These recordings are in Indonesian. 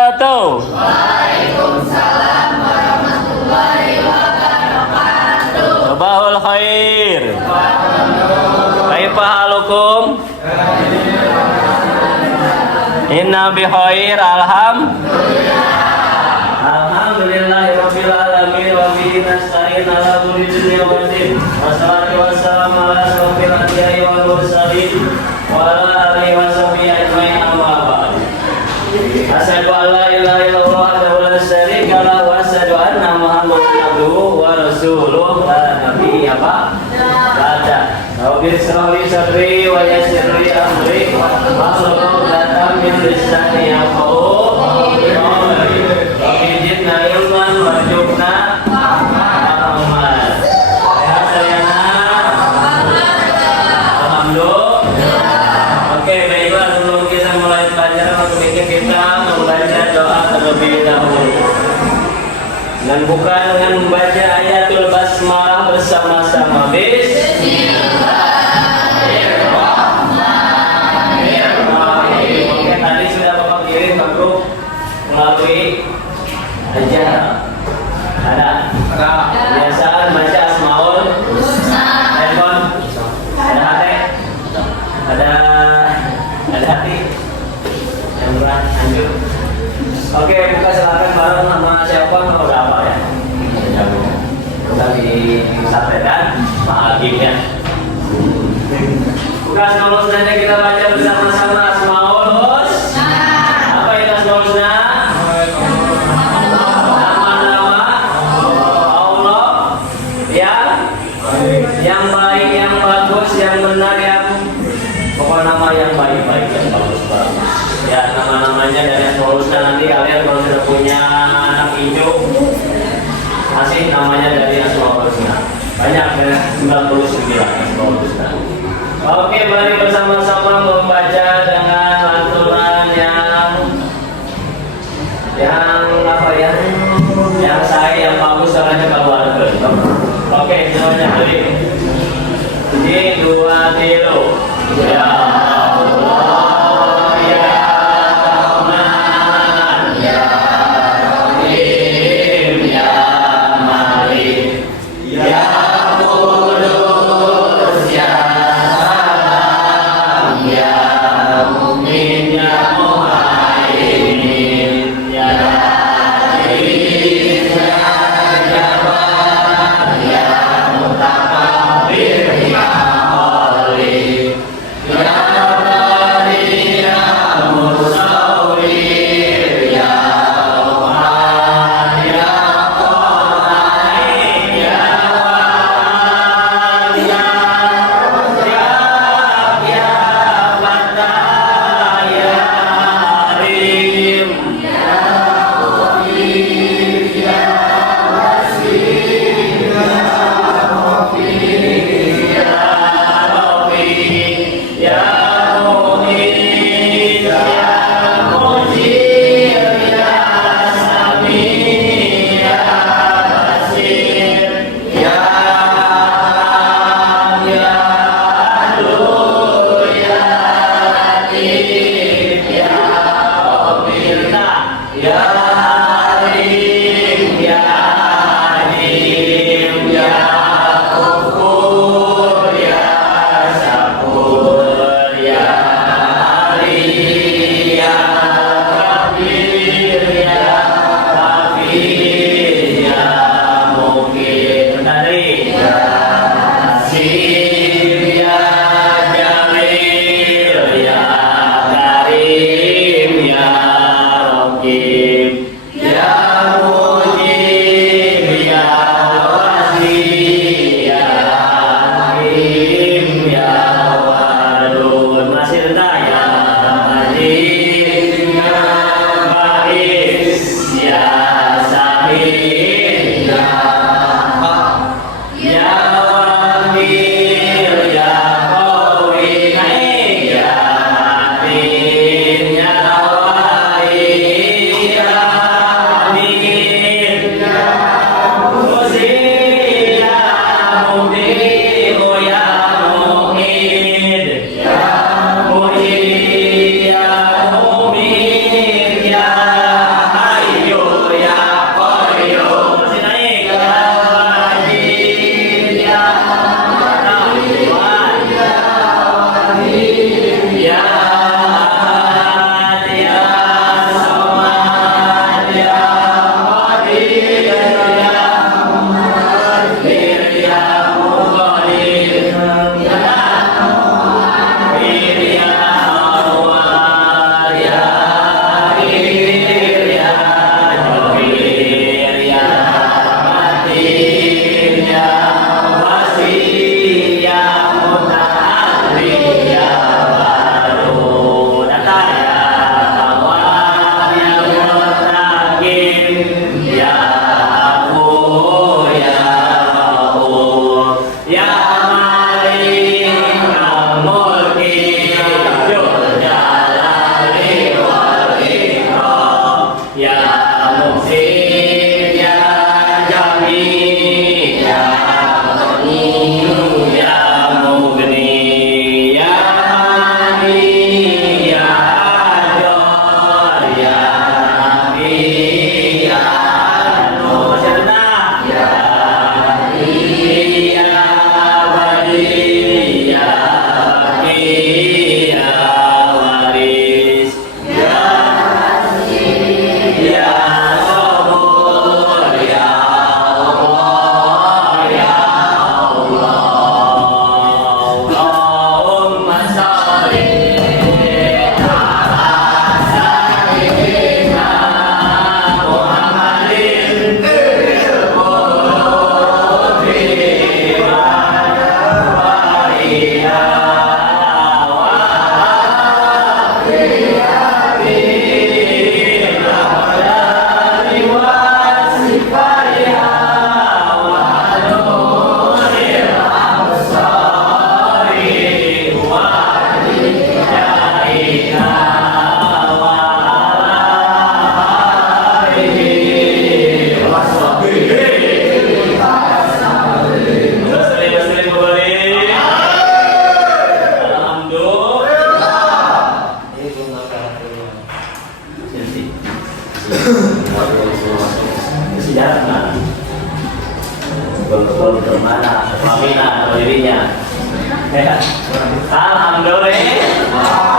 Waalaikumsalam warahmatullahi wabarakatuh. Sabahul khair. Kaifa halukum? Inna bi khair. Alhamdulillahi rabbil alamin wa bihi nasta'in ala umuri dunya waddin. Wassalatu wassalamu ala asyrofil anbiya'i wal mursalin wa ala alihi wa sahbihi ajmain, amma ba'd. Asyhadu an la ilaha illallah wahdahu la syarika lahu wa asyhadu anna Muhammadan abduhu wa rasuluh la nabiyya ba'da. Rabbi shrah li sadri wa yassir li amri wahlul 'uqdatam min lisani yafqahu qawli. Rabbi zidna ilman warzuqna amal. Sehat sayana? Alhamdulillah. Oke, baiklah, sebelum kita mulai pelajaran kita membaca doa terlebih dahulu. Dan bukan dengan membaca ayatul basmalah bersama-sama. Bismillahirrahmanirrahim. Oke, tadi sudah Bapak kirim ke grup melalui aja ada kebiasaan baca asmaul handphone, ada hati, ada hati yang berat lanjut. Oke, buka silakan bareng sama siapa kalau udah apa ya. Kita disampaikan Pak Agimnya. Buka asmaul husna, kita baca bersama-sama asmaul husna. Apa itu asmaul husna? Nama-nama Allah yang baik, yang bagus, yang benar, yang pokok nama yang baik-baik, yang bagus-bagus. Ya, nama-namanya dari asmaul husna. Nanti kalian kalau sudah punya anak hijau, kasih namanya dari asmaul husna. Banyak ya, 99 asmaul husna. Oke, mari bersama-sama membaca dengan lantunan yang apa ya? Yang saya yang bagus caranya keluarga. Oke, semuanya dari ini 2 kilo. Ya Allah, ya Rahman, ya Rahim, ya Malik, ya Qudus, ya Salam, ya Mu'min, ya Muhaimin, ya Aziz, ya Jabbar, ya Mutakabbir, ya Ghalib, ya Bari, ya Musawwir, ya Rahman, ya Qahhar, ya Wahhab, ya Razzaq, ya Fattah, ya Alim, ya Latif, ya Basir, ya Rafiq, ya Rafiq, ya Mu'in, ya Mujib, ya Sami, ya Basir, ya Rahman, ya Adul, ya Latif, ya Qabirna, ya Halim, ya Alim, ya Ghafur, ya Syakur, ya Ali, ya Kabir, ya Kafir, ya Mungkin tadi, ya Nasir, ya Jamil, ya Karim, ya Raqib, Sejarah mana? Betul kemana? Pamina dirinya. Ya. Alhamdulillah.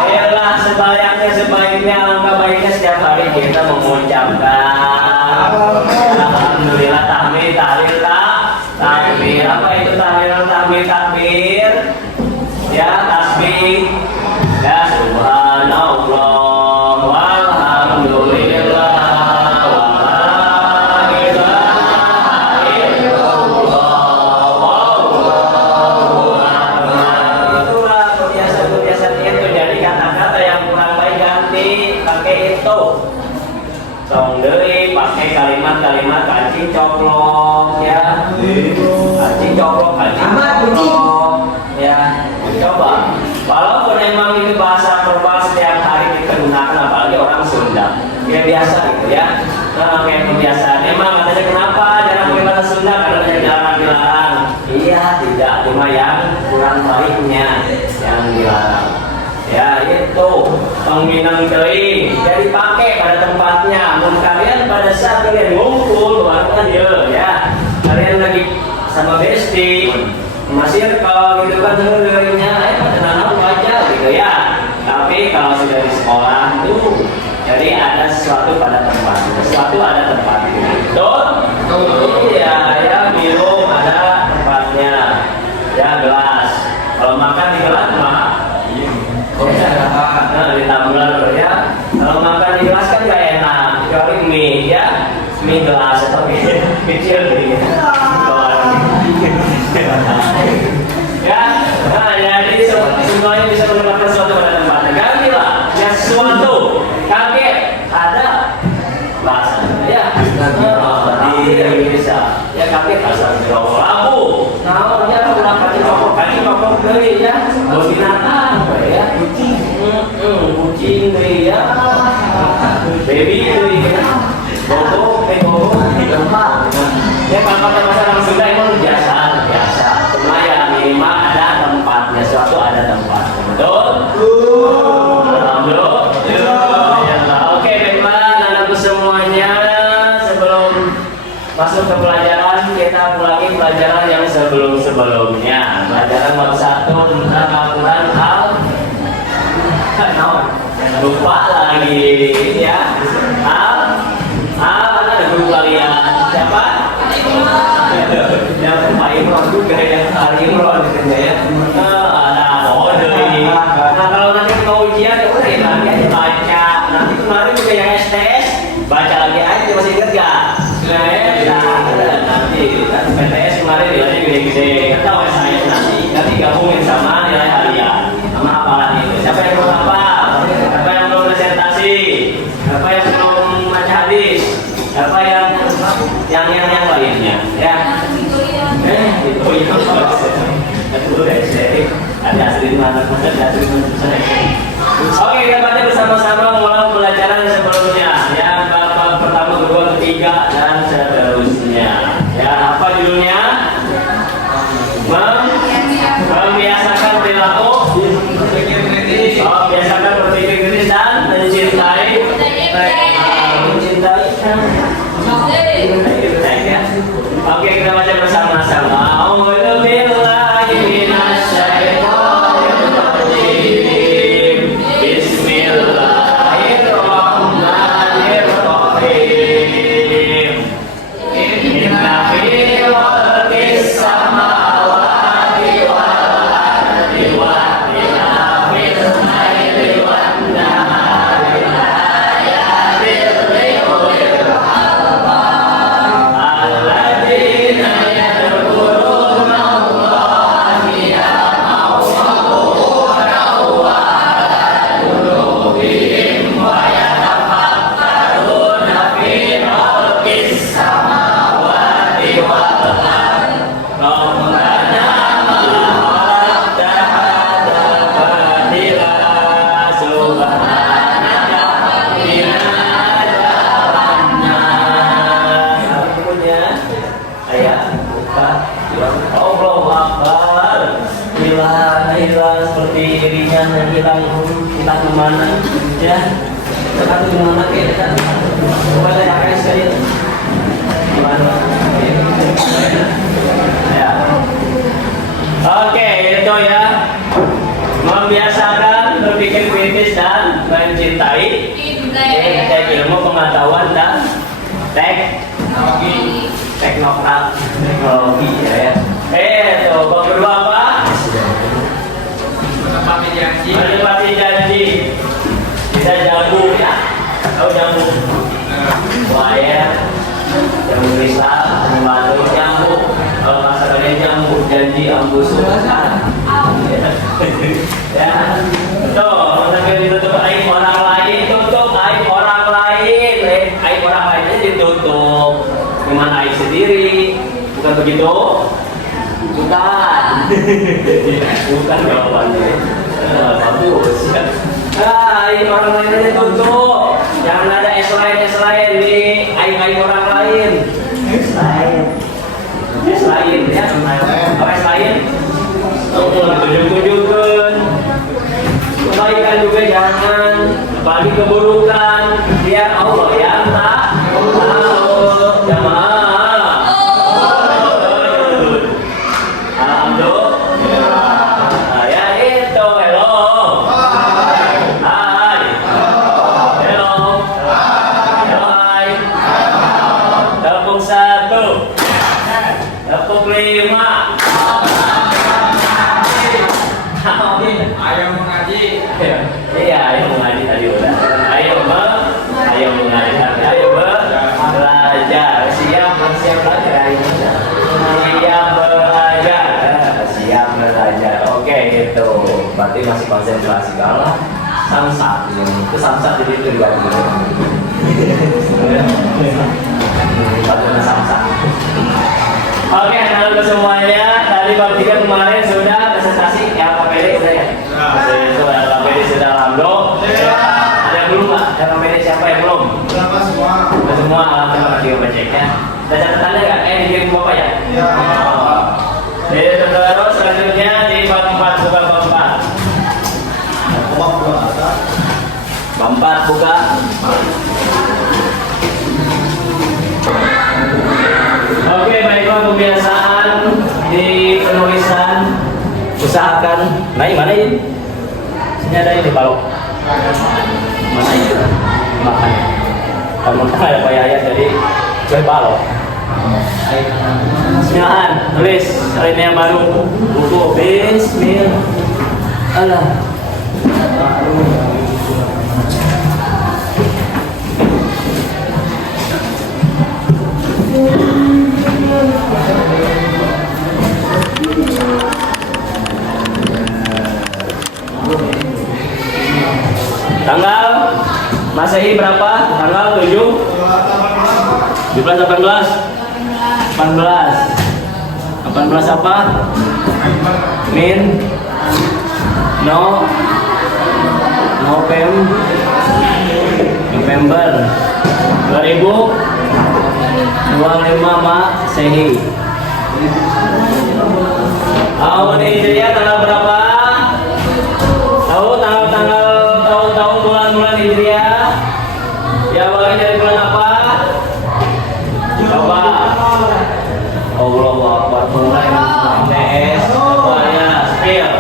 Ayolah sebaiknya langkah baiknya setiap hari kita mengucapkan alhamdulillah, tahmid, tahlil, takbir. Apa itu tahlil, tahmid, takbir? Ya, tasbih. Ya, subhanallah. Pakai kalimat-kalimat kancing coplok ya, kancing coplok ya. Coba, walaupun emang itu bahasa verbal setiap hari kita gunakan, apalagi orang Sunda ya biasa gitu ya. Nah, kayak kebiasaan emang katanya kenapa jarang pakai bahasa Sunda, karena dilarang. Iya, tidak, cuma yang kurang baiknya yang dilarang. Ya itu pengminang teuing jadi pakai pada tempatnya. Mun kalian pada saat kalian ngumpul warga dia ya, kalian lagi sama besti masih kalau gitu kan dulunya pada nanam aja gitu ya. Tapi kalau sudah di sekolah itu jadi ada sesuatu pada tempatnya, sesuatu ada tempatnya. Betul? Iya ya, minum ada tempatnya ya, gelas. Kalau makan di gelas mah di tumbler ya. Kalau makan di gelas kan gak enak, kecuali mie ya, mie gelas atau mie kecil gitu ya. Nah jadi semuanya bisa menempatkan sesuatu pada tempatnya. Gantilah ya, sesuatu kaget ada bahasa ya di Indonesia ya, kaget asal Jawa labu. Nah dia udah kasih pokok dari ya, binatang ya, kucing deh ya, baby deh ya, bobo ya. Kalau kata bahasa orang Sunda itu biasa. Cuma ya minimal ada tempatnya, suatu ada tempatnya. Betul? Alhamdulillah. Oke, baiklah anakku semuanya, sebelum masuk ke pelajaran kita ulangi pelajaran yang sebelumnya. Pelajaran bab 1 tentang Al-Quran lupa lagi ya. Ada guru kalian siapa? Yang Pak Imron juga ya, Pak Imron ya. Ada Bodri. Nah kalau nanti mau ujian ya udah lagi aja baca. Nanti kemarin juga yang STS baca lagi aja, masih inget gak? Nanti PTS kemarin nilainya gede-gede. Kita saya nanti gabungin sama nilai harian sama apalan itu. Siapa yang belum apa? Siapa yang belum presentasi? Siapa yang belum baca hadis? Siapa yang lainnya? Ya. Itu ya. Itu ada asli mana? Oke, kita baca bersama-sama mulai pelajaran sebelumnya. Ya, bab pertama, kedua, ketiga dan seterusnya. Ya, apa judulnya? Membiasakan perilaku. Biasakan berpikir kritis dan mencintai. Oke, kita baca bersama-sama. teknokrat teknologi ya. Tuh bab kedua apa? Menepati janji. Kita jamu ya. Tahu jamu? Buaya, jamu kristal, jamu batu, jamu. Kalau masalahnya jamu janji ambusu. Ya. Tuh, sampai ditutup aib orang lain, tutup aib orang lain. Aib orang lainnya ditutup. Cuman aib sendiri. Bukan begitu? Bukan. Bukan jawabannya. Bagus. Aib orang lain aja tutup. Jangan ada es lain di aib orang lain. Es lain ya. Apa es lain? Tunjuk-tunjukkan. Kebaikan juga jangan, apalagi keburukan. Biar Allah yang tak tahu. Jamaah. Alhamdulillah. Ya itu, hello. Hai. Hello. Hello, hai. Tepuk 1. Tepuk 5. Ayo mengaji. Iya, ayo mengaji tadi udah. Ayo mengaji tadi. Ayo belajar. Siap belajar. Siap belajar. Siap belajar. Oke, itu. Berarti masih konsentrasi kalah. Samsat itu samsat jadi itu juga. Bagaimana samsat? Oke, halo semuanya. Tadi bab 3 kemarin sudah presentasi LKPD sudah ya? Sudah LKPD sudah alhamdulillah. Ada yang belum Pak? LKPD siapa yang belum? Semua alhamdulillah dia ceknya. Ada catatannya nggak? Dikirim Bapak ya? Iya. Jadi terus selanjutnya di bab 4 buka bab 4. Bab 4 buka. Oke, baiklah kebiasaan di penulisan usahakan. Nah, mana ini? Sini ada ini balok. Mana itu? Makan. Kamu tahu ada payah jadi gue balok. Bismillahan, tulis ini yang baru. Buku Bismillah. Allah. Tanggal Masehi berapa? Tanggal 7? 17, 18? 18 apa? Min November 2025 Masehi. Tahun Hijriah tanggal berapa? Tahu tanggal tahun bulan Hijriah? Ya awalnya dari bulan apa? Coba. Allahu Akbar. Mulai NS. Ya, spill.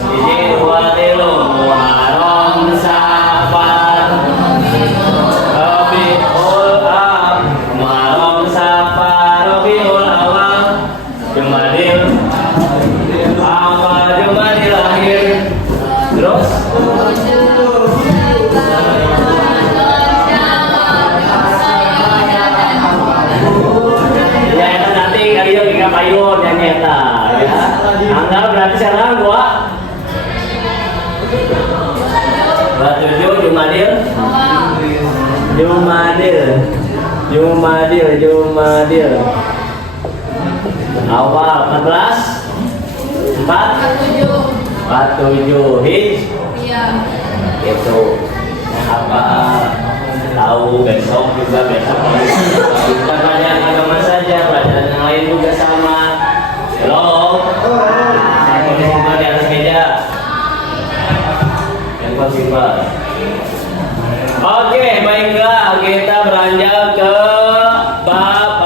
Jadi 2 tilu. Muharram, Safar, Rabiul Awal, Muharram, Safar, Rabiul Awal, Jumadil Awal, Jumadil Akhir. Terus ya itu nanti kalian tinggal payun yang nyata ya. Tanggal berarti sekarang gua 27 Jumadil awal 14 47 itu apa tahu besok juga besok kita banyak agama saja pelajaran yang lain juga sama. Halo simpan di atas meja yang simpan. Oke, baiklah kita beranjak ke bab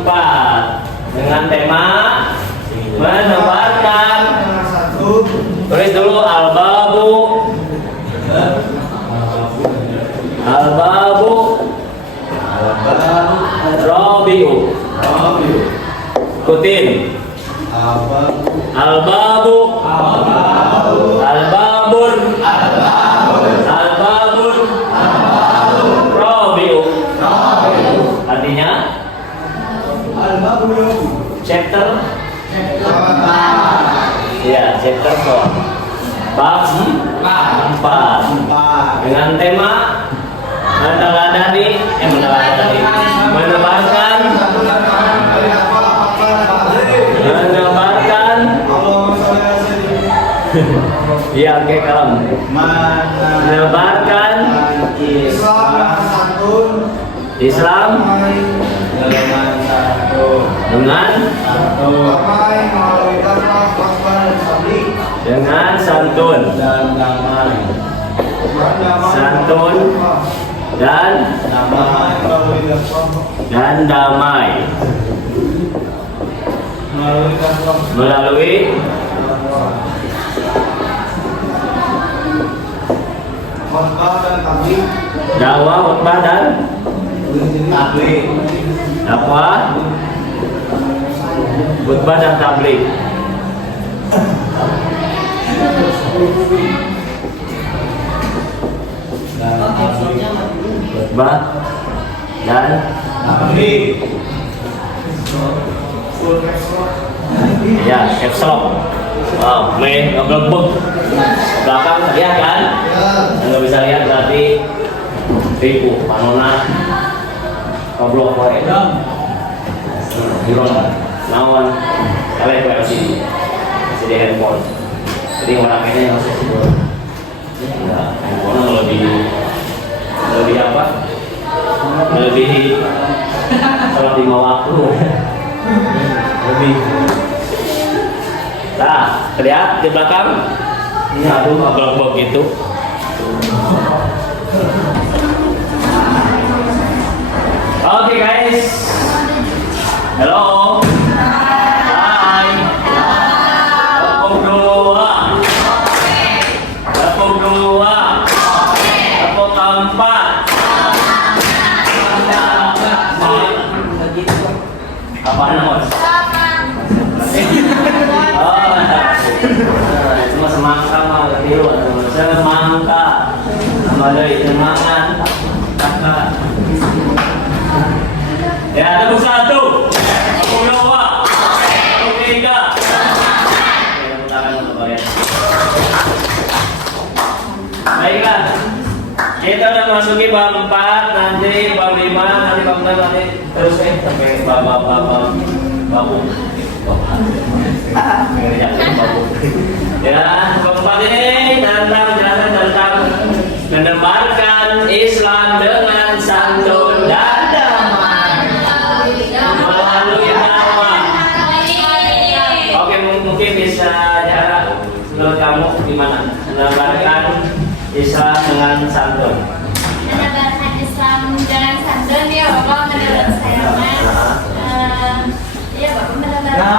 4 dengan tema menebarkan. Tulis dulu al-babu Rabi'u Ikutin. Al-babu. Al-babun. Al-babun. Rabi'u. Artinya? Chapter. Ya, chapter 4. Bab 4. Dengan tema menebarkan iya oke kalam menebarkan Islam dengan santun dan damai melalui dakwah, khutbah dan dakwah, khutbah dan tabligh. Khutbah dan ya, caps lock. Wow, main ngeblebek belakang lihat kan? Nggak bisa lihat berarti ribu panona ngobrol kowe. Buron nawan kalian kayak LCD handphone. Jadi orang ini yang masih sibuk. Ya, handphone lebih apa? Lebih sholat 5 waktu. Lebih. Nah, lihat di belakang. Aduh, blok-blok gitu. Oke guys. Hello. Hai. Tepuk dua. Tepuk dua. Tepuk keempat. Apaan Mos? Cuma semangka mah ketiru semangka sama dari semangat kakak ya tepuk 1 tepuk 2 tepuk 3 baiklah kita udah masuki bab 4 nanti bab 5 nanti bab 6 nanti terus sampai bab ya, keempat ini tentang menebarkan Islam dengan santun dan damai melalui dakwah. Oke, mungkin bisa cara menurut kamu gimana menebarkan Islam dengan santun? Menebarkan Islam dengan santun ya Bapak, menurut saya iya Bapak menebarkan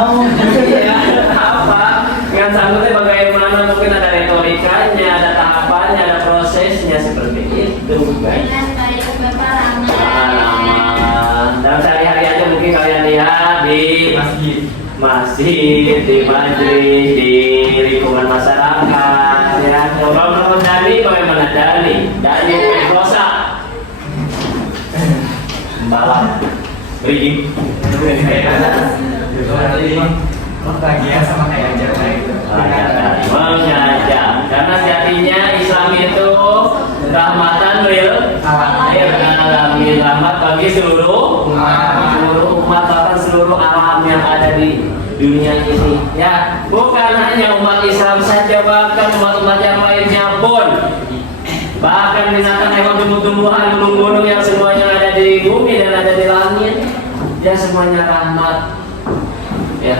apa? Dengan santunnya bagaimana? Mungkin ada retorikanya, ada tahapannya, ada prosesnya seperti itu. dengan baik berperangan. Dalam sehari-hari aja mungkin kalian lihat di masjid, di majlis, di lingkungan masyarakat. Ya, kalau Dani bagaimana Dani? Dani Pedrosa, balap, beri. Bahagia sama kayak aja itu. Mengajak, karena sejatinya Islam itu rahmatan lil alamin, rahmat bagi seluruh umat, bahkan seluruh alam yang ada di dunia ini. Ya, bukan hanya umat Islam saja, bahkan umat-umat yang lainnya pun, bahkan binatang, hewan, tumbuh-tumbuhan, gunung-gunung yang semuanya ada di bumi dan ada di langit, ya semuanya rahmat. Ya,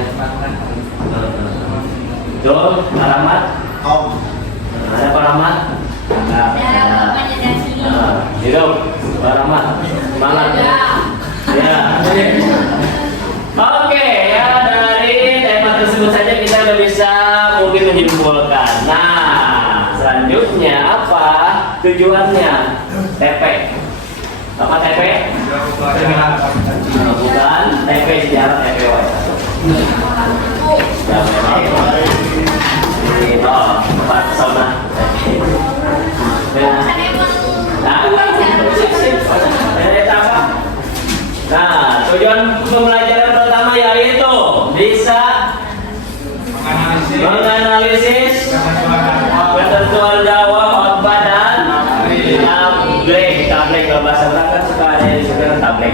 betul, rahmat. Ada Pak Rahmat? Ada bapaknya Dani. Hidup, Pak Rahmat. Semangat. Ya. Oke, ya dari tema tersebut saja kita udah bisa mungkin menyimpulkan. Nah, selanjutnya apa tujuannya TP? Apa TP? Bukan TP sejarah TP.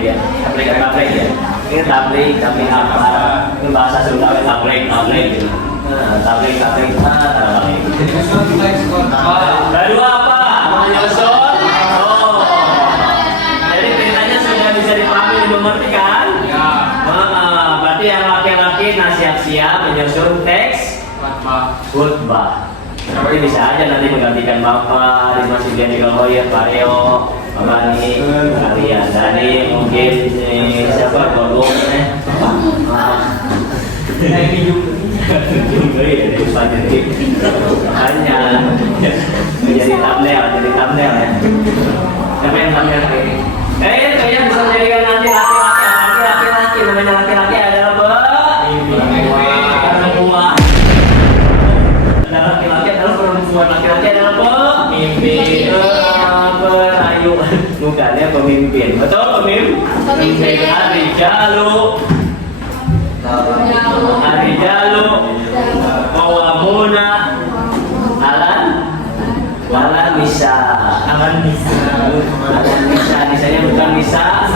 ya. Tablik ya. Ini tablik apa? Itu bahasa Sunda tablik gitu. Nah, tablik tablik. Kedua apa? Menyusun. Oh. Jadi ceritanya sudah bisa dipahami dan dimengerti kan? Ya. Berarti yang laki-laki siap-siap menyusun teks khutbah. Tapi bisa aja nanti menggantikan Bapak, Dimas Yudian Nikolhoyer, Pak Reo, Pak Bani, kalian. Dani mungkin siapa? Gorgong ya? Ini juga ya, dari Ustadz hanya jadi thumbnail ya. Siapa yang thumbnail ini? Kalian bisa menjadikan nanti laki-laki, namanya laki-laki adalah perempuan. Laki-laki adalah pemimpin, perayu, bukannya pemimpin. Betul pemimpin. Arijalu, qawwamuna alan nisa. Nisanya bukan nisa,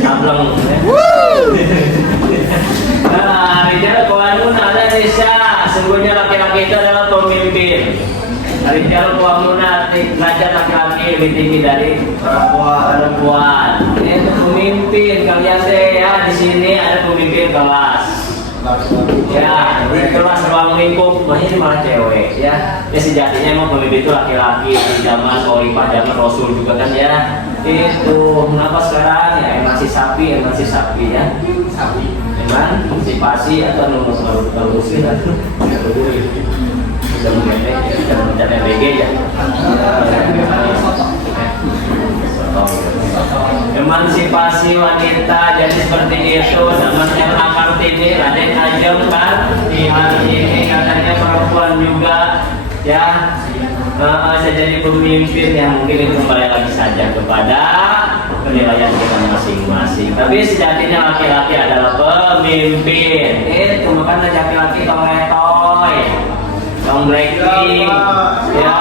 sableng. Arijalu qawwamuna alan nisa. Sesungguhnya laki-laki itu adalah pemimpin. Rijal qawwamuna derajat laki-laki lebih tinggi dari perempuan. Itu pemimpin kalian deh ya. Di sini ada pemimpin kelas. Ya, di kelas ruang lingkup banyak malah cewek ya. Ya sejatinya emang pemimpin itu laki-laki di zaman Khalifah, zaman Rasul juga kan ya. Itu kenapa sekarang ya emansipasi ya. Emansipasi atau nurusin sudah mencapai BG ya. Emansipasi wanita jadi seperti itu. Zaman yang Kartini Raden Ajeng kan di hari ini katanya perempuan juga ya bisa jadi pemimpin yang mungkin itu kembali lagi saja kepada penilaian kita masing-masing. Tapi sejatinya laki-laki adalah pemimpin. Itu makanya laki-laki toy Dong breaking ya,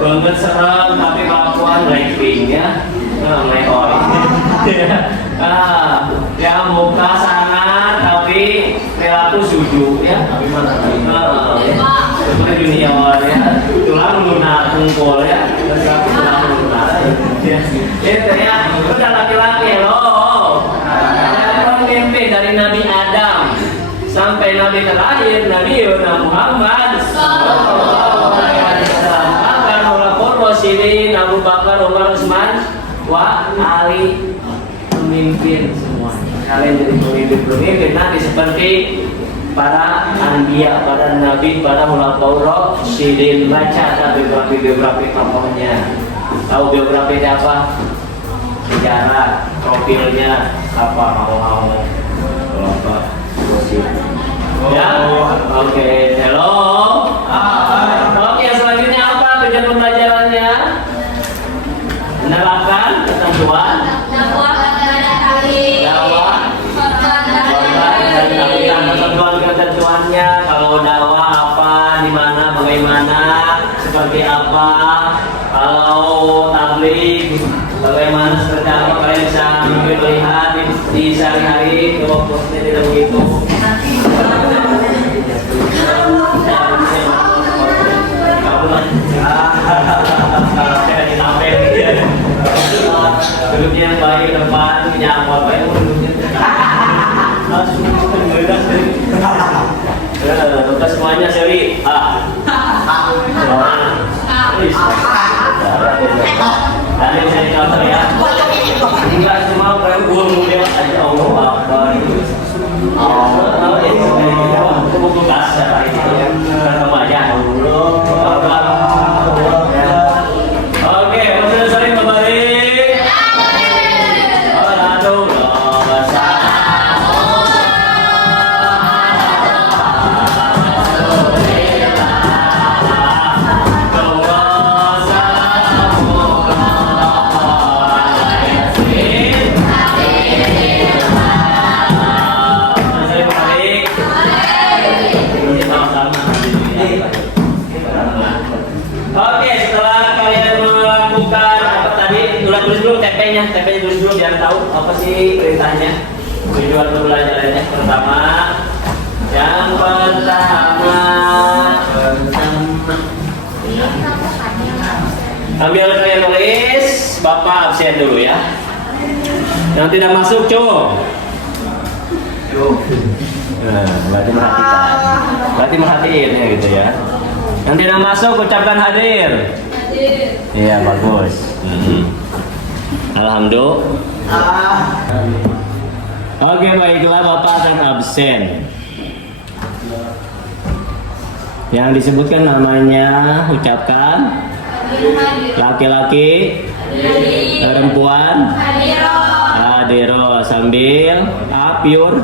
banget serem tapi kelakuan breaking ya, leoi ya muka sangat tapi perilaku suju ya, seperti dunia ya, tulang lunak kumpul ya, perilaku tulang lunak ya, itu ya, udah laki-laki loh, pemimpin dari Nabi Adam sampai Nabi terakhir Nabi Muhammad sallallahu alaihi wasallam akan melakukan wasilin Abu Bakar, Umar, Utsman, wa Ali pemimpin semua. Kalian jadi pemimpin nanti seperti para anbiya, para nabi, para ulama rasyidin. Baca biografi tokohnya. Tahu biografi apa? Sejarah, profilnya apa? Mau ya, oke, hello. Oke, selanjutnya apa tujuan pembelajarannya? Menerapkan ketentuan ketentuannya. Kalau dakwah apa, di mana, bagaimana, seperti apa. Kalau tabligh bagaimana, seperti apa, kalian bisa melihat di sehari-hari. Kalau posnya tidak begitu. Duduknya yang baik depan, menyapa baik duduknya. Langsung semuanya seri. Tadi bisa dicontoh ya. Enggak cuma bergurau dia aja Allah Akbar. Itu buku dasar ini remaja. Oke, proses sering kembali. dulu TP-nya dulu biar tahu apa sih perintahnya. Tujuan pembelajarannya pertama. Yang pertama. Ambil kalian nulis, Bapak absen dulu ya. Yang tidak masuk, Cuk. Nah, berarti merhatiin ya gitu ya. Yang tidak masuk ucapkan hadir. Iya bagus. Alhamdulillah. Oke baiklah Bapak akan absen. Yang disebutkan namanya ucapkan. Laki-laki, perempuan, hadiro sambil up your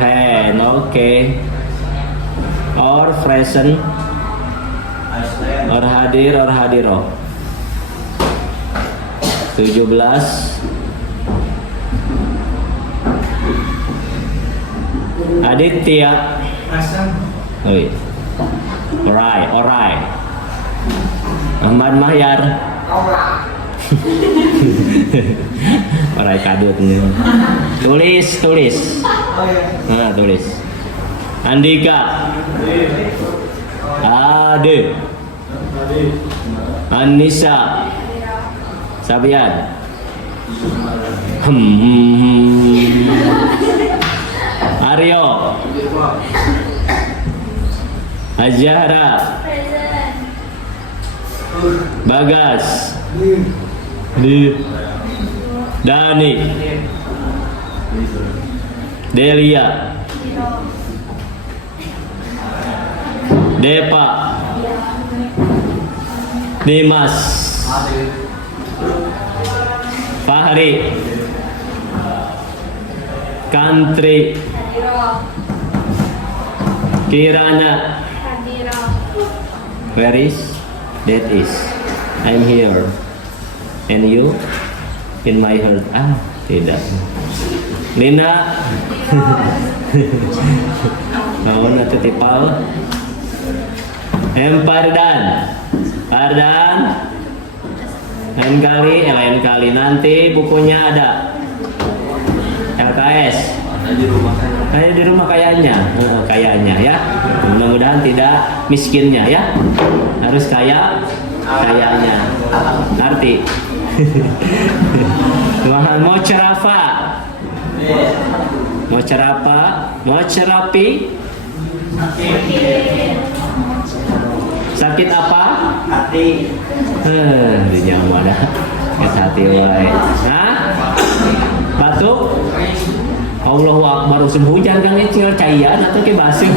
hand, okay. Or present, or hadir, or hadiro. 17. Aditya. Oi. Alright. Ahmad Mahyar. Marai kadutnya. Tulis. Nah, tulis. Andika. Ade. Anissa. Sabian. Aryo. Azhara. Bagas. Dani. Delia. Depa. Dimas. Fahri. Kantri. Kirana. Where is? That is. I'm here. And you? In my heart. Ah, tidak. Nina. Oh, nanti tipal. Pardan. Lain kali nanti bukunya ada. LKS. Ada di rumah kayaknya ya. Mudah-mudahan tidak miskinnya ya. Harus kayaknya. Ngerti? Mau cerapi. Sakit apa? Hati. Di nyawa dah. Hati wae. Hah? Batuk? Allahu Akbar, musim hujan kan itu cairan atau ke basuh.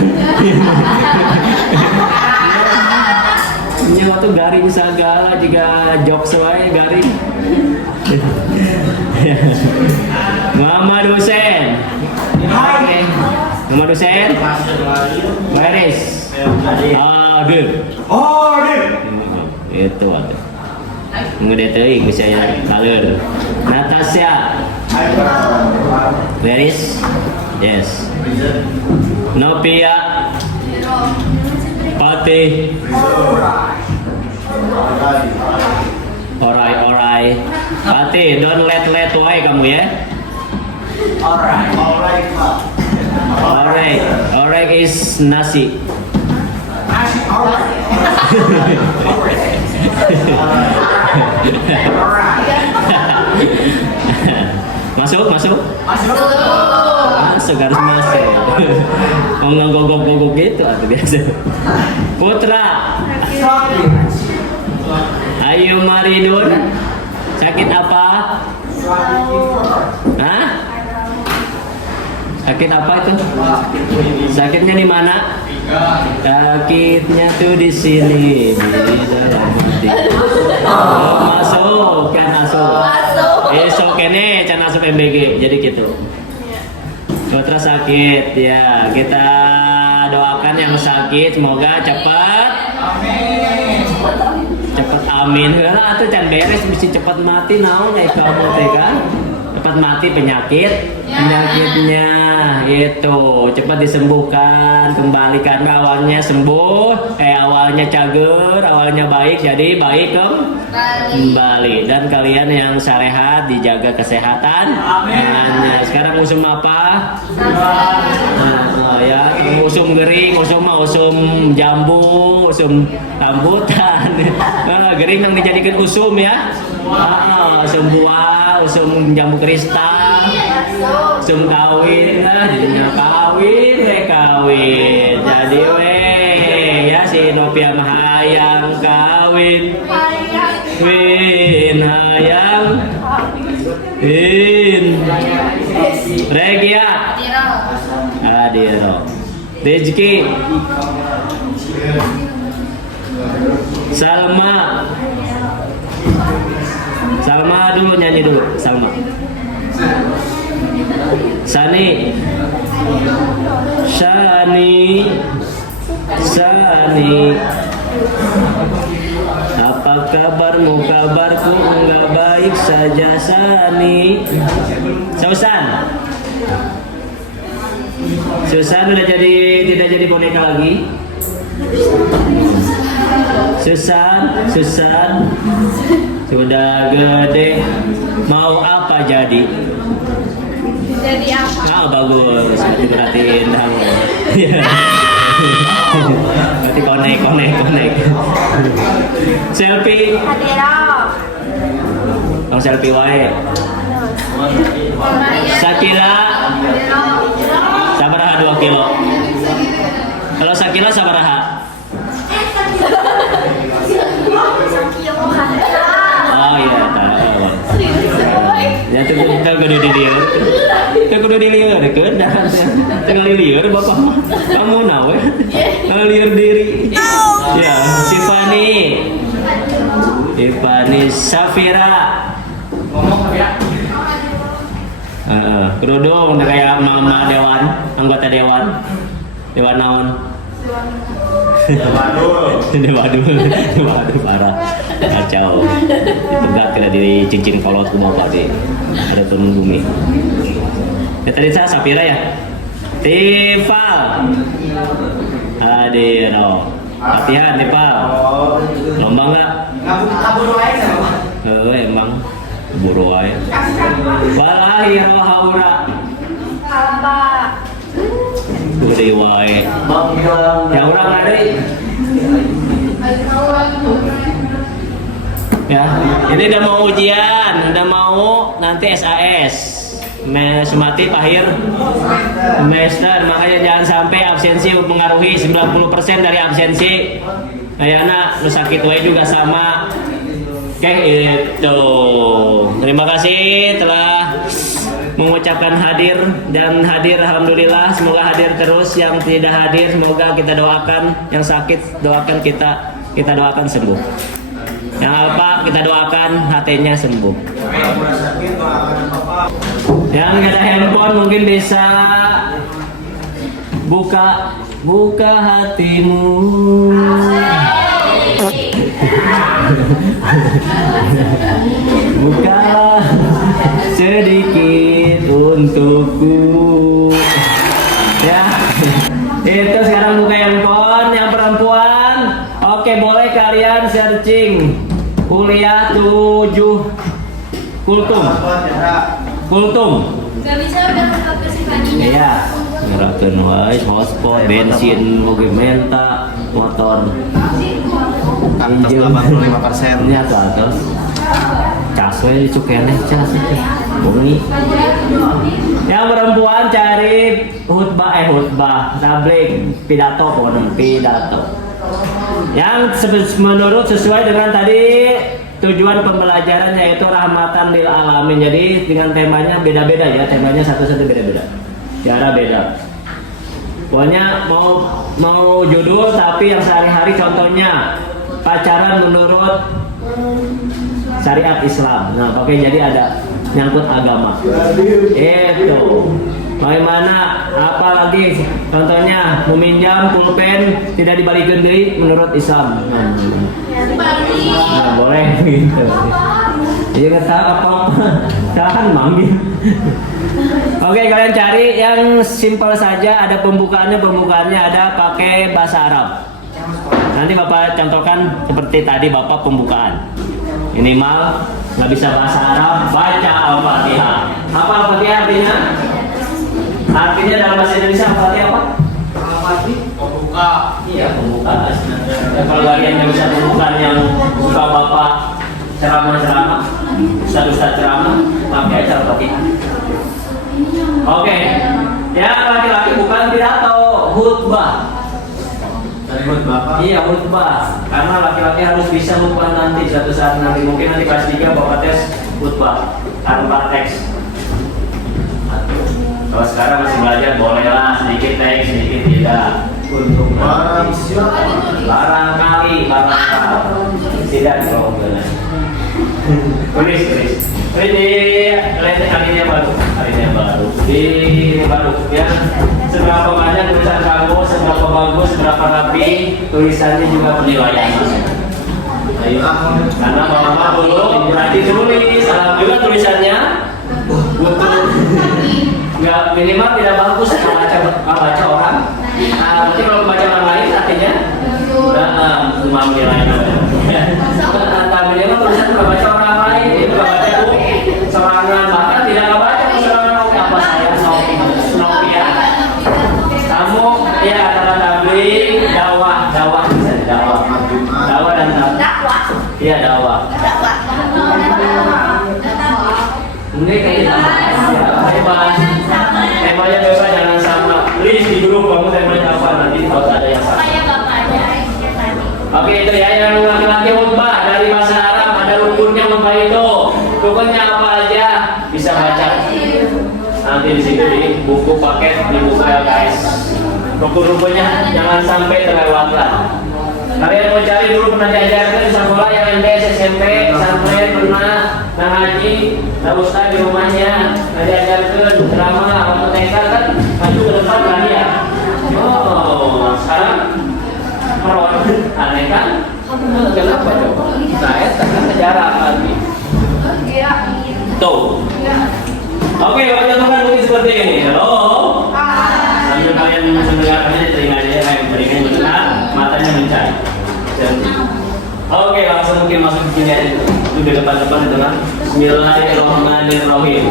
Nya waktu garing segala juga jokes wae garing. Muhammad Hussein. Muhammad Hussein. Baris. Good. Itu ada. Ngedeteuing ku saya kaleur. Natasha. Baris. Yes. Novia. Fatih. Alright. Fatih, don't let wae kamu ya. Alright is nasi. Masuk. Masuk harus masuk. Ngomong gogok gitu atau biasa. Putra. Ayu Maridun. Sakit apa? Hah? Sakit apa itu? Sakitnya di mana? Sakitnya tuh di sini. Masuk. Esok ini can masuk MBG. Jadi gitu. Putra sakit ya. Kita doakan yang sakit semoga cepat. Amin. Karena atuh can beres mesti cepat mati naon ya kamu teh kan. Cepat mati penyakitnya Nah, itu cepat disembuhkan kembali karena awalnya sembuh, awalnya cager, awalnya baik, jadi baik kembali. Dan kalian yang salehat dijaga kesehatan. Nah, sekarang usum apa? Nah, ya, usum gering, usum jambu, usum rambutan. Nah, gering yang dijadikan usum ya. Usum buah, usum jambu kristal, usum kawin, jadinya kawin, jadi ya si Novia mahayang kawin, hayang, Regia, Adiro, Rizki, Salma dulu, nyanyi dulu Salma. Sani, apa kabarmu? Kabarku enggak baik saja Sani. Susan udah tidak jadi boneka lagi. Susan sudah gede, mau apa jadi? Jadi apa? Bagus, perhatiin kamu. Nanti konek. Selfie. Selfie wae. Sakila. Sabaraha 2 kilo. Kalau Sakila sabaraha? Oh iya, tahu. Ya itu kudu dilieur keun tinggal lieur bapak mah. Kamu nawe lieur diri. Ya, Tiffany Safira. Ngomong ya. Kerudung kayak mama dewan, anggota dewan naon? Dewadul parah, kacau. Dipegat kena di cincin kolot kumau tadi, ada turun bumi. Ya tadi saya Safira ya. Tifal, Adiro, latihan Tifal. Lomba nggak? Kabur wae. Emang buru wae. Walahiro haura. Apa? Udah wae. Ya urang ada. Ya, ini udah mau ujian, udah mau nanti SAS. Sumati akhir semester, makanya jangan sampai absensi mempengaruhi 90% dari absensi. Ayana lu sakit wae juga sama. Oke, itu. Terima kasih telah mengucapkan hadir dan hadir, alhamdulillah. Semoga hadir terus. Yang tidak hadir semoga kita doakan, yang sakit doakan kita doakan sembuh. Yang apa kita doakan hatinya sembuh. Yang ada handphone mungkin bisa buka hatimu. Bukalah sedikit untukku. Ya, itu sekarang buka handphone yang perempuan. Oke, boleh kalian searching kuliah 7 kultum. Gak bisa udah buka kesifaninya. Iya, ngerapkan wae hotspot, bensin, moge menta, motor. Atas 85%. Ini atas. Cas we cukene cas. Bumi. Yang perempuan cari khutbah, tabligh, pidato. Yang menurut sesuai dengan tadi tujuan pembelajaran yaitu rahmatan lil alamin. Jadi dengan temanya beda-beda ya, temanya satu-satu beda-beda. Cara beda. Pokoknya mau judul tapi yang sehari-hari, contohnya pacaran menurut syariat Islam. Nah, oke, jadi ada nyangkut agama. Itu. Bagaimana? Apa lagi? Contohnya meminjam pulpen tidak dibalikin deui menurut Islam. Nah, boleh gitu. Iya kata apa? Jangan manggil. Oke, kalian cari yang simpel saja. Ada pembukaannya ada pakai bahasa Arab. Nanti Bapak contohkan seperti tadi Bapak pembukaan. Minimal nggak bisa bahasa Arab, baca Al-Fatihah. Apa Al-Fatihah artinya? Artinya dalam bahasa Indonesia Al-Fatihah apa? Al-Fatihah pembuka. Iya, pembukaan. Ya, kalau kalian yang bisa pembukaan yang suka Bapak ceramah-ceramah, ustaz-ustaz ceramah, pakai aja Al-Fatihah. Oke. Ya, laki-laki bukan pidato, khutbah. Buat Bapak. Iya, khutbah. Karena laki-laki harus bisa khutbah nanti suatu saat nanti. Mungkin nanti kelas 3 Bapak tes khutbah tanpa teks. Kalau sekarang masih belajar bolehlah sedikit teks, sedikit tidak. Untuk barangkali tidak kalau benar. Tulis. Ini harinya baru. Di baru ya. Seberapa banyak tulisan kamu, seberapa bagus, seberapa rapi, tulisannya juga penilaian. Ayo, karena mama belum berarti tulis. Alhamdulillah tulisannya nggak minimal tidak bagus baca orang. Nanti kalau baca orang lain artinya cuma menilai. Minimal tulisan baca orang lain, itu baca serangan bahkan tidak baca serangan apa saya Nokia. Kamu ya antara tabligh, dakwah dan dakwah. Iya dakwah. Ini kayaknya hebat. Temanya bebas jangan sama. Please di grup kamu temanya apa nanti kalau ada yang sama. Oke itu ya yang laki-laki khutbah dari bahasa Arab ada rukunnya khutbah itu. Rukunnya apa aja bisa baca. Nanti di situ di buku paket di buku LKS. Rukun-rukunnya jangan sampai terlewatkan. Kalian mau cari dulu pernah diajarkan di sekolah yang MTS, SMP, pesantren pernah ngaji, ustaz di rumahnya diajarkan ceramah atau TK kan maju ke depan kan ya. Oh, sekarang merawat aneh kan? Kenapa coba? Saya tekan sejarah lagi. Tuh. Oke, Bapak contohkan mungkin seperti ini. Halo. Sambil kalian mendengarkannya telinganya mendengar, matanya mencari. Oke, langsung mungkin masuk ke sini aja. Itu di depan-depan itu kan. Bismillahirrahmanirrahim.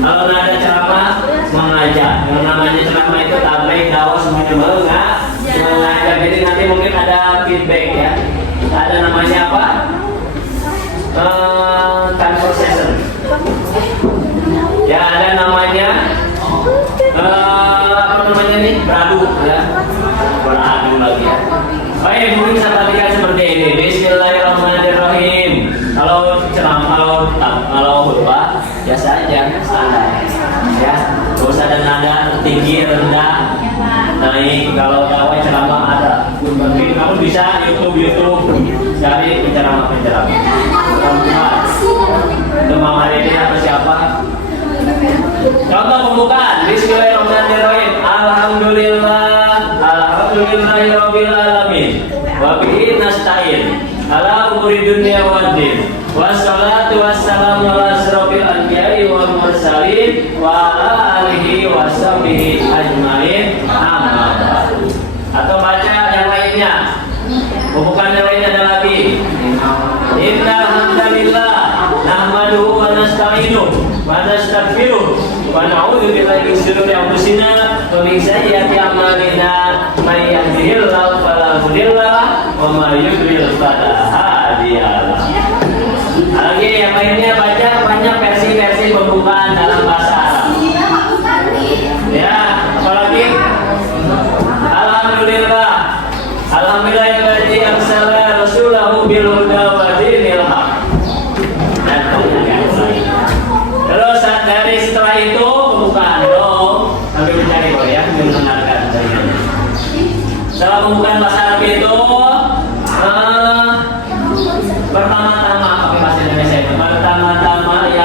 Kalau ada ceramah mengajak, yang namanya ceramah itu tabligh, dakwah semuanya mengajak. Jadi nanti mungkin ada feedback ya. Ada namanya apa? Conversation. Ya ada namanya apa namanya nih? Beradu ya. Beradu lagi ya. Baik, mungkin saya perhatikan seperti ini. Bismillahirrahmanirrahim. Kalau ceramah, kalau khutbah biasa aja, standar. Ya, gak usah ada nada tinggi, rendah, naik. Kalau dakwah ceramah ada. Kamu bisa YouTube cari penceramah. Demam hari ini atau siapa? Contoh pembukaan. Bismillahirrahmanirrahim. Alhamdulillahirabbil alamin. Wa bihi nasta'in. Ala umuri dunya waddin. Wassalatu wassalamu ala asrofil anbiya'i wal mursalin wa ala alihi wa sahbihi ajmain. Amma ba'du. Atau baca yang lainnya. Pembukaan yang lainnya ada lagi. Innal hamdalillah nahmaduhu wa nasta'inuhu wa nastaghfiruh wa na'udzu billahi min shururi anfusina wa min sayyiati a'malina may yahdihillahu fala mudilla wa may yudlil fala hadiyalah. Lagi yang lainnya baca banyak versi-versi pembukaan dalam bahasa Arab. Ya, apalagi Alhamdulillahilladzi arsala rasulahu bil huda wa dinil haq. Dan kemudian terus dari setelah itu pembukaan dong. Sambil mencari ya, mendengarkan saya. Setelah pembukaan bahasa Arab itu pertama-tama pakai bahasa Indonesia. Pertama-tama ya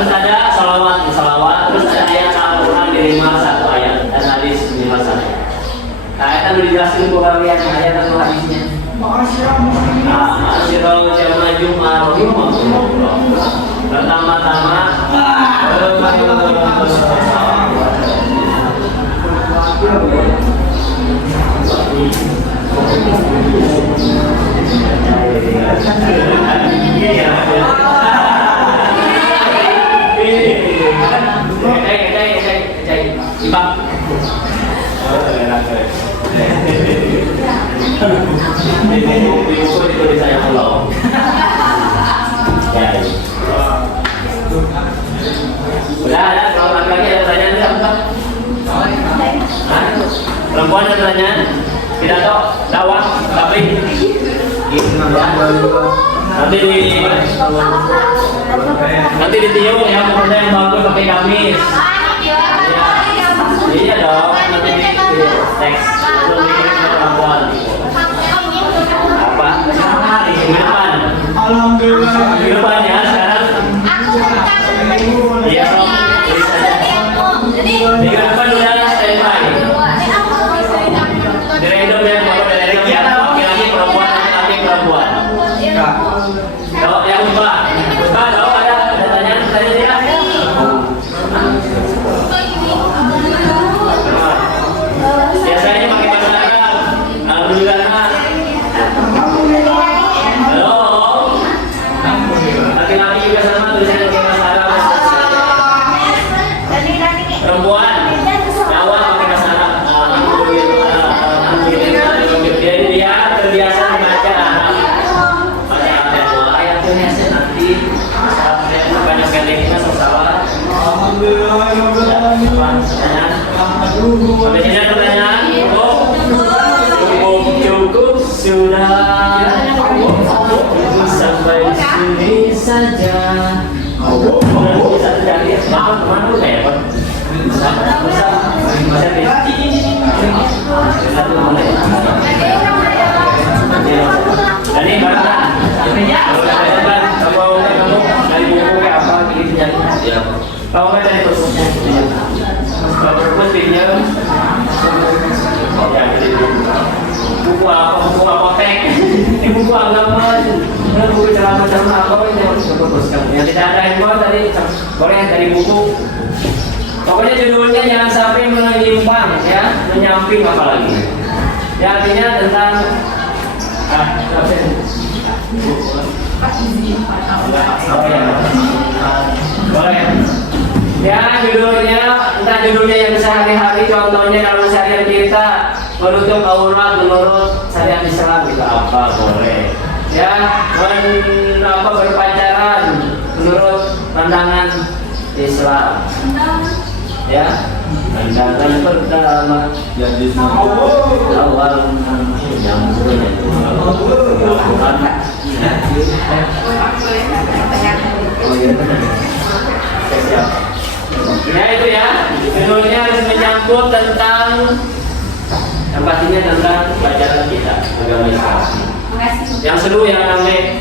Harus ada salawat, terus ada ayat Al-Quran minimal 1 ayat dan hadis minimal 1. Ayat yang dijelasin ke kalian ayat atau hadisnya. Ma'asyiral jamaah Jumat rahimahumullah. Pertama-tama Udah ada, kalau laki-laki ada pertanyaan enggak? Perempuan ada pertanyaan? Pidato, dakwah, tabligh. Nanti ditiup ya, pokoknya yang bagus pakai gamis. Iya dong, nanti di teks perempuan. Apa? Minggu depan. Alhamdulillah. Minggu depan ya sekarang. Iya dong. Minggu depan udah standby. Direndam ya, bapak dari kiamat laki-laki perempuan, laki-laki perempuan. Kalau yang Mbak, kalau ada pertanyaan dia. Biasanya pakai bahasa Arab. Alhamdulillah. Halo. Laki-laki juga sama tulisannya pakai bahasa Arab. Perempuan, jawab pakai bahasa Arab. Alhamdulillah. Jadi dia terbiasa membaca Arab. Baca ayatnya nanti banyak pendeknya salah. Alhamdulillah. Sampai sini ada pertanyaan? Cukup sudah. Sampai sini saja. Bisa terjadi. Teman-teman tuh kayak apa? Jadi mana? Kalau kamu dari buku kayak apa gitu jadi? Kalau nggak dari perpusnya, kalau perpus pinjam, ya buku apa tek, ini buku agama, buku ceramah apa ini harus perpuskan. Yang tidak ada info tadi boleh dari buku. Pokoknya judulnya jangan sampai menyimpang ya, menyamping apalagi. Ya artinya tentang boleh. Ya judulnya, entah judulnya yang sehari-hari, contohnya kalau syariat kita menutup aurat menurut syariat Islam itu apa boleh. Ya, berpacaran menurut pandangan Islam. Ya, pandangan pertama jadi awal nyambung itu. Ya itu ya, judulnya harus menyangkut tentang yang pastinya tentang pelajaran kita agama Islam. Yang seru yang nanti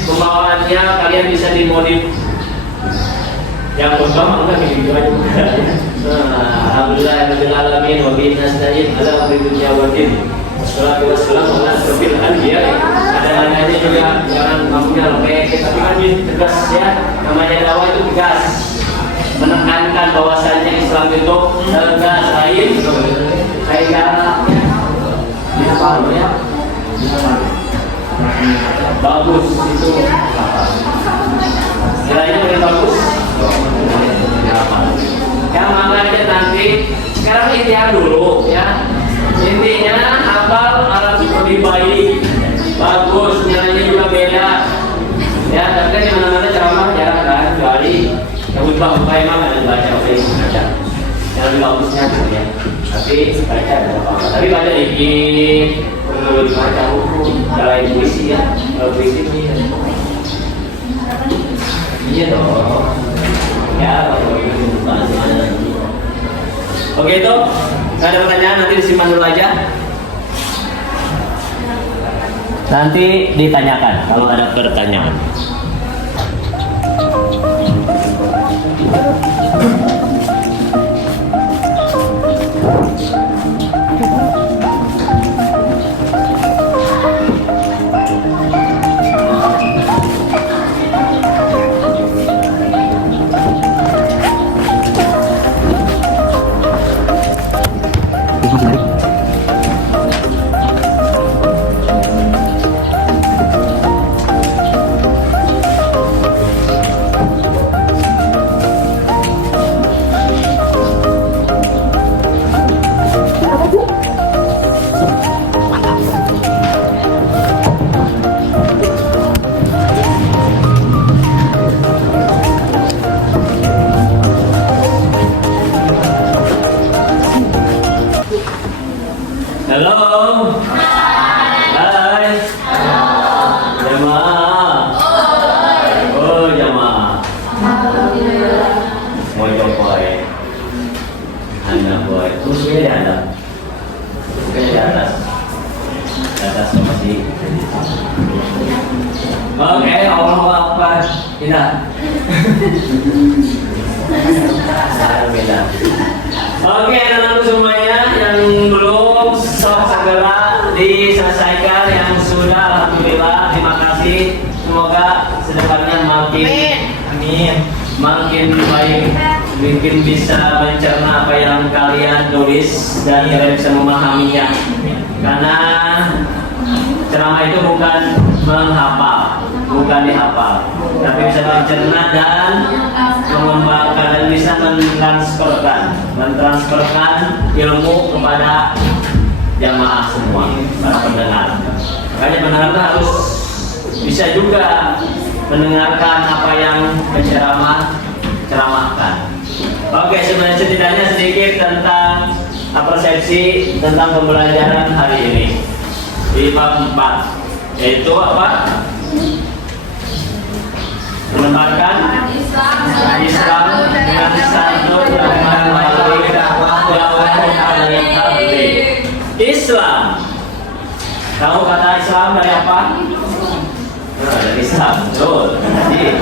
pembawaannya kalian bisa dimodif. Yang pertama enggak gitu aja. Alhamdulillahirabbil alamin wa bihi nasta'in ala umuri dunya waddin. Wassalatu wassalamu ala asyrofil anbiya. Ada juga jangan mampunya lembek, tapi kan tegas ya. Namanya dakwah itu tegas. Menekankan bahwasannya Islam itu tegas lain kayak bisa ya. Bagus itu nilainya lebih bagus. Ya makanya nanti sekarang ikhtiar dulu ya. Intinya hafal Arab lebih baik, bagus, nilainya juga beda. Ya, tapi kan di mana-mana ceramah jarang kan, kecuali yang ubah-ubah emang ada baca baca. Yang lebih bagusnya gitu ya. Tapi baca ada apa-apa. Tapi baca dikit, perlu baca hukum, jalan puisi ya. Kalau puisi iya. Iya dong. Ya, oke itu, nggak ada pertanyaan nanti disimpan dulu aja. Nanti ditanyakan kalau ada pertanyaan. musuhnya di hadap. Bukan di atas. Di atas masih. Oke, Allahu Akbar. Tidak. Alhamdulillah. Oke, anak-anakku semuanya yang belum segera diselesaikan, yang sudah alhamdulillah, terima kasih. Semoga sedepannya makin baik, mungkin bisa mencerna apa yang kalian tulis dan kalian bisa memahaminya. Karena ceramah itu bukan menghafal, bukan dihafal, tapi bisa mencerna dan mengembangkan dan bisa mentransferkan ilmu kepada jamaah semua, para pendengar. Makanya pendengar harus bisa juga mendengarkan apa yang ceramahkan. Oke, sebenarnya setidaknya sedikit tentang persepsi tentang pembelajaran hari ini di bab 4, yaitu apa? Menebarkan Islam dengan satu dan melalui dakwah yang tabligh. Islam. Tahu kata Islam dari apa? Dari Islam, betul. Jadi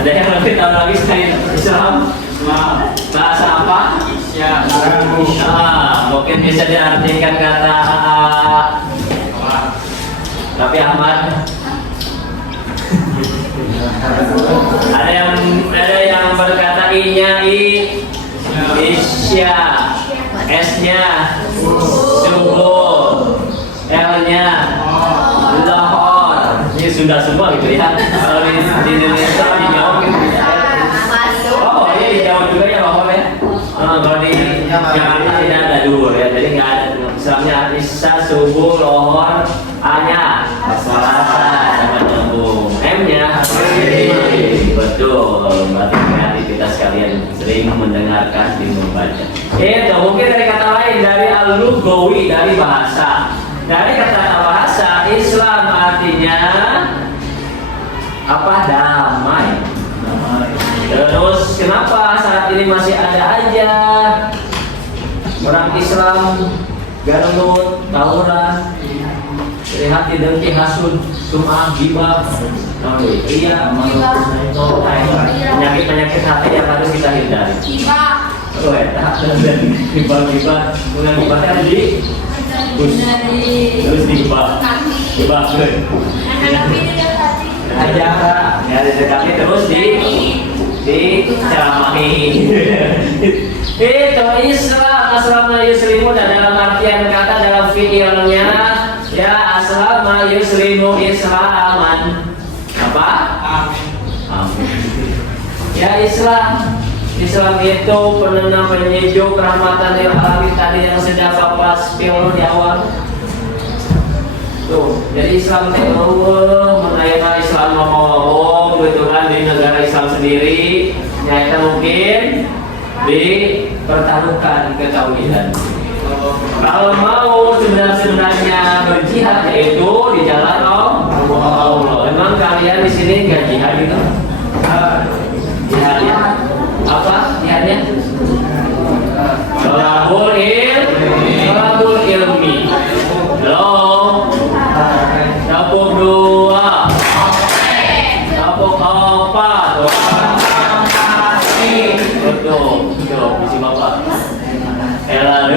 ada yang lebih tahu lagi selain Islam? Bahasa apa? Ya, mungkin bisa diartikan kata tapi Ahmad. Ada yang berkata I-nya Isya, S-nya subuh, L-nya Lahor. Ini sudah semua gitu ya. Kalau di Indonesia dijawab gitu ya. Oh iya dijawab juga ya Lahor ya. Kalau di Jakarta tidak ada dur ya. Jadi nggak ada Islamnya Isya, subuh, Lahor, A-nya Selasa sama nyambung, M-nya betul. Berarti kreativitas kalian sering mendengarkan dan membaca. Itu mungkin dari kata lain, dari al-lughawi, dari bahasa. Dari kata bahasa Islam artinya apa? Damai. Terus kenapa saat ini masih ada aja orang Islam garnut, tawuran, lihat dengki hasud, sum'ah, gibah, iya, penyakit hati yang harus kita hindari. Oh ya, gibah, bukan gibah tadi, terus gibah, aja, ya didekati terus diceramahi. Itu Islam, aslama yuslimu, dan dalam artian kata dalam fi'ilnya ya aslama yuslimu islaman. Apa? Amin. Ya Islam itu penenang, penyejuk, rahmatan lil alamin tadi yang sudah Bapak spill di awal. Tuh, jadi Islam itu mengenai Islam ngomong gitu kan di negara Islam sendiri, nyata mungkin dipertaruhkan ketauhidan. Kalau mau sebenarnya berjihad yaitu di jalan Allah. Memang kalian di sini nggak jihad gitu? Jihadnya apa? Jihadnya? Thalabul ilmi. Belum. Dapur 2. Dapur 4. Betul. Isi bapak. Ela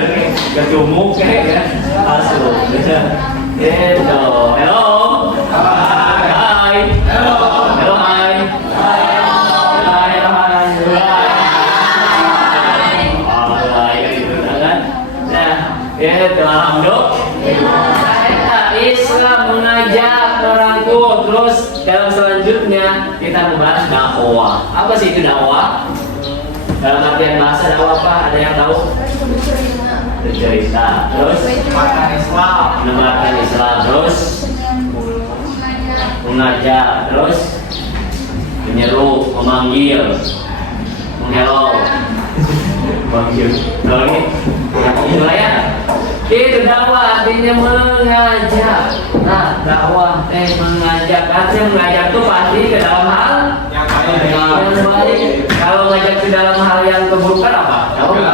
kecumuk ya. Asuh. Gitu. Hello. Hai. Hello. Hai. Alhamdulillah. Islam mengajak merangkul. Terus dalam selanjutnya kita membahas dakwah. Apa sih itu dakwah? Dalam artian bahasa dakwah apa? Ada yang tahu? Bercerita. Terus menebarkan Islam. Terus mengajak. Terus menyeru, memanggil, menghello, memanggil. Kalau ini mulai ya. Itu dakwah artinya mengajak. Nah, dakwah mengajak. Artinya mengajak itu pasti ke dalam hal yang baik. Kalau mengajak ke dalam hal yang keburukan apa? Tahu nggak?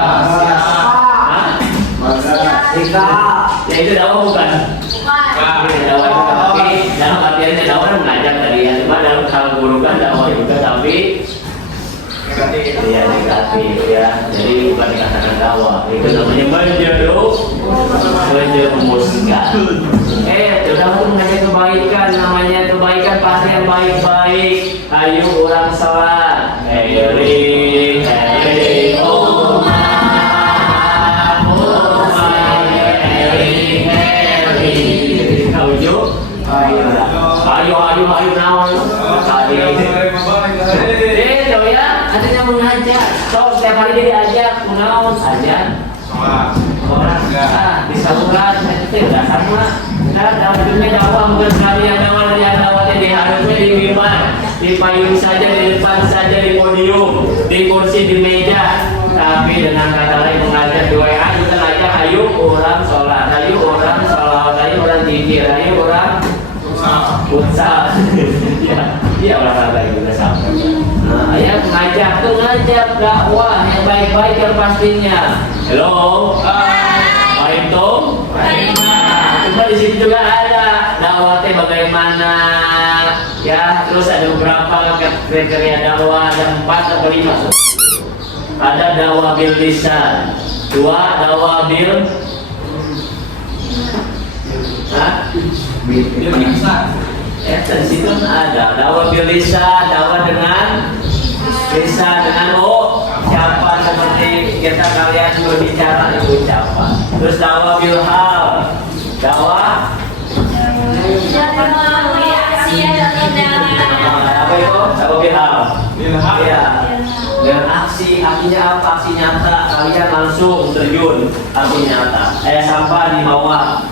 Ya itu dakwah bukan? Bukan. Ini dakwah juga, tapi dalam artiannya dakwah mengajak tadi ya. Cuma dalam hal keburukan dakwah juga, tapi iya negatif ya. Jadi bukan dikatakan dakwah. Itu namanya menjerumuskan. Dakwah itu mengajak kebaikan. Namanya kebaikan pasti yang baik-baik. Ayo orang salat. Heri ayo naon sekali ya artinya mengajak setiap hari dia diajak naon aja orang bisa bukan itu udah sama dalam dunia dakwah bukan sekali dakwahnya di harusnya di mimbar di payung saja di depan saja di podium di kursi di meja tapi dengan kata lain mengajak di WA juga ngajak ayo orang sholat ayo orang sholat ayo orang zikir ayo orang futsal ya olahraga juga sama. Nah, ayat ngajak dakwah yang baik-baik yang pastinya. Halo, baik dong. Cuma di sini juga ada dakwahnya bagaimana ya. Terus ada beberapa kriteria dakwah, ada 4 atau 5. Ada dakwah bil lisan, 2 dakwah bil ya, di situ ada dakwah bil lisan, dakwah dengan lisan dengan ucapan seperti kita kalian berbicara itu ucapan. Terus dakwah bil hal, dakwah apa itu? Dakwah bil hal. Ya, dengan aksinya apa? Aksi nyata, kalian langsung terjun aksi nyata. Sampah di bawah,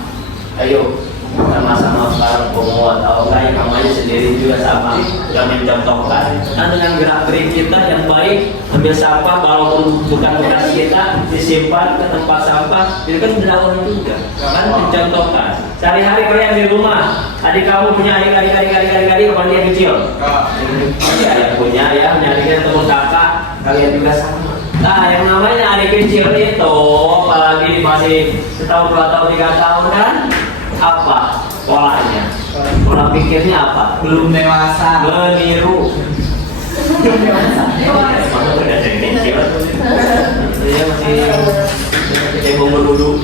ayo sama-sama sekarang penguat atau enggak yang namanya sendiri juga sama yang mencontohkan. Nah dengan gerak-gerik kita yang baik ambil sampah walaupun bukan bekas kita disimpan ke tempat sampah itu kan dakwah juga kan mencontohkan. Sehari-hari kalian di rumah adik kamu punya adik kalau dia kecil yang punya ya nyarikan teman kakak kalian juga sama. Nah yang namanya adik kecil itu apalagi masih setahun 2 tahun 3 tahun kan apa polanya? Pola pikirnya apa? Belum dewasa. Meniru. Udah dari kecil. Dia masih bumbu duduk.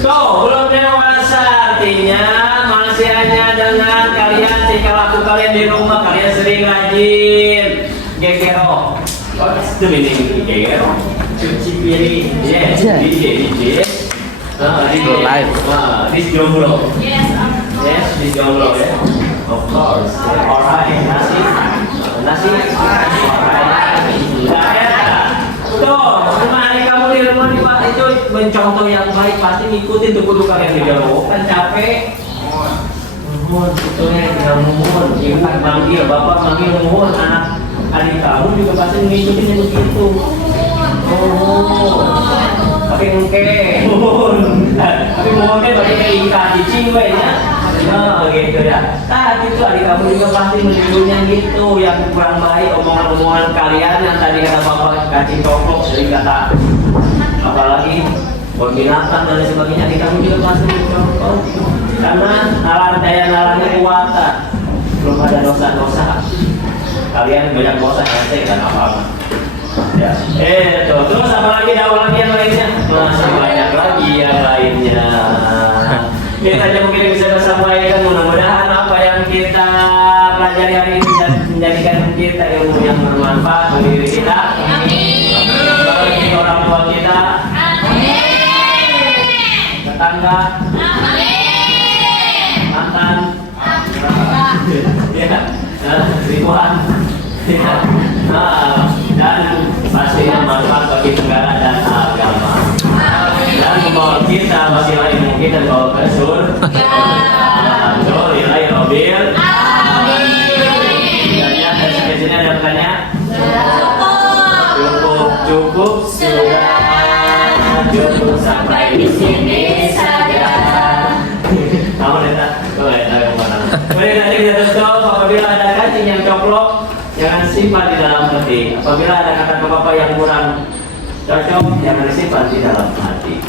Belum dewasa artinya masih hanya dengan kalian jika laku kalian di rumah kalian sering rajin gegero. Itu meaning gegero. Cuci piring. DJ. Live. This jomblo. Yes, This jomblo ya. Of course. Alright, nasi. Tuh, cuma hari kamu di rumah nih Pak itu mencontoh yang baik pasti ngikutin tuh kudu kalian di jauh kan capek. Mohon sebetulnya tinggal mohon, ibu manggil, bapak manggil mohon anak adik kamu juga pasti ngikutin yang begitu. Tapi mohonnya pakai ikan cicing ya. Nah gitu ya. Nah gitu adik kamu juga pasti menirunya gitu yang kurang baik omongan-omongan kalian yang tadi kata bapak kacing toplok sering kata apalagi binatang dan sebagainya adik kamu juga pasti mencontoh karena nalarnya kuatan belum ada dosa-dosa kalian banyak dosa ya kan apa-apa. Ya. Terus apa lagi dakwah lagi yang lainnya? Masih banyak lagi yang lainnya. Kita aja mungkin bisa sampaikan mudah-mudahan apa yang kita pelajari hari ini menjadikan kita ilmu yang bermanfaat bagi diri kita. Bagi orang tua kita. Tetangga. Mantan. Ya. Ribuan. Dan pastinya manfaat bagi negara dan agama dan membawa kita masih lain mungkin dan bawa ke surga. Alhamdulillah. Biasanya ada bertanya? Cukup sudah cukup sampai di sini saja. Kamu lihat, kemudian nanti kita tutup apabila ada kancing yang coplok. Jangan simpan di dalam hati. Apabila ada kata bapak yang kurang cocok, jangan disimpan di dalam hati.